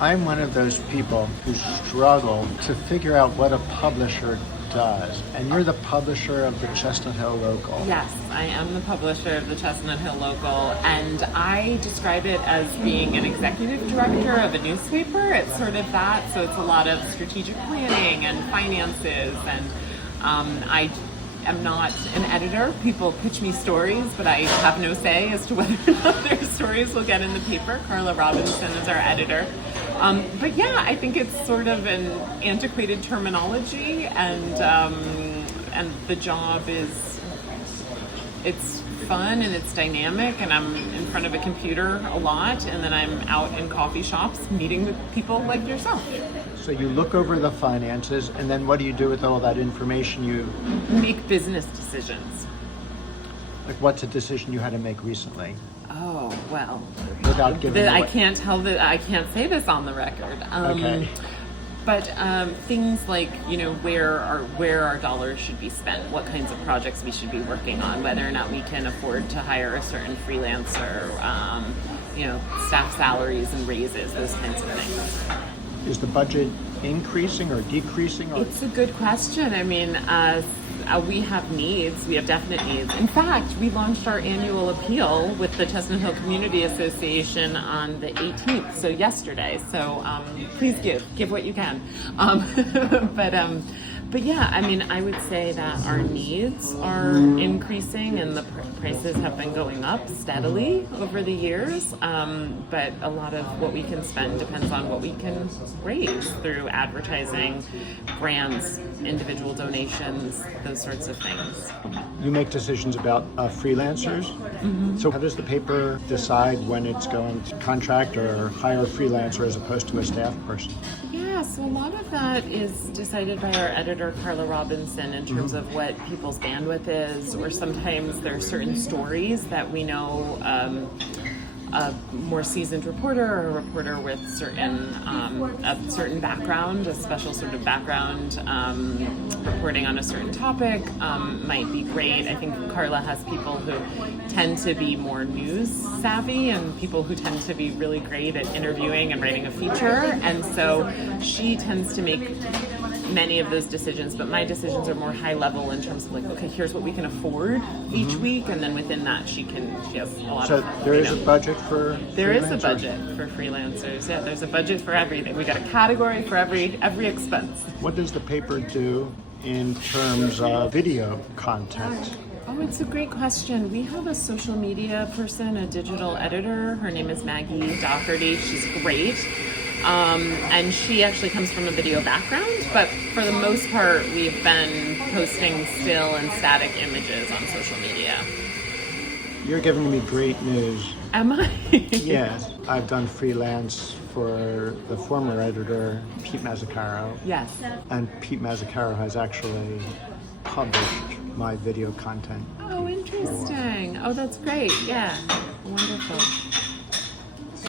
I'm one of those people who struggle to figure out what a publisher does. And you're the publisher of the Chestnut Hill Local. Yes, I am the publisher of the Chestnut Hill Local, and I describe it as being an executive director of a newspaper. It's sort of that, so it's a lot of strategic planning and finances, and I am not an editor. People pitch me stories, but I have no say as to whether or not their stories will get in the paper. Carla Robinson is our editor. But yeah, I think it's sort of an antiquated terminology, and the job it's fun and it's dynamic, and I'm in front of a computer a lot, and then I'm out in coffee shops meeting with people like yourself. So you look over the finances, and then what do you do with all that information? You make business decisions. Like, what's a decision you had to make recently? Oh, well, without giving I can't say this on the record. Okay. But things like, where our dollars should be spent, what kinds of projects we should be working on, whether or not we can afford to hire a certain freelancer, staff salaries and raises, those kinds of things. Is the budget increasing or decreasing? It's a good question. I mean, we have needs. We have definite needs. In fact, we launched our annual appeal with the Chestnut Hill Community Association on the 18th, so yesterday. So please give what you can. But yeah, I mean, I would say that our needs are increasing, and the prices have been going up steadily over the years. But a lot of what we can spend depends on what we can raise through advertising, grants, individual donations, those sorts of things. You make decisions about freelancers. Mm-hmm. So how does the paper decide when it's going to contract or hire a freelancer as opposed to a staff person? Yeah, so a lot of that is decided by our editor, Carla Robinson, in terms of what people's bandwidth is, or sometimes there are certain stories that we know a more seasoned reporter or a reporter with a certain background, a special sort of background, reporting on a certain topic might be great. I think Carla has people who tend to be more news savvy and people who tend to be really great at interviewing and writing a feature, and so she tends to make many of those decisions, but my decisions are more high level in terms of like, okay, here's what we can afford each week, and then within that she has a lot of... So there is a budget for There is a budget for freelancers. Yeah, there's a budget for everything. We got a category for every expense. What does the paper do in terms of video content? Oh, it's a great question. We have a social media person, a digital editor. Her name is Maggie Doherty. She's great. And she actually comes from a video background, but for the most part, we've been posting still and static images on social media. You're giving me great news. Am I? Yes. I've done freelance for the former editor, Pete Mazzacaro. Yes. And Pete Mazzacaro has actually published my video content. Oh, interesting. Oh, that's great. Yeah. Wonderful.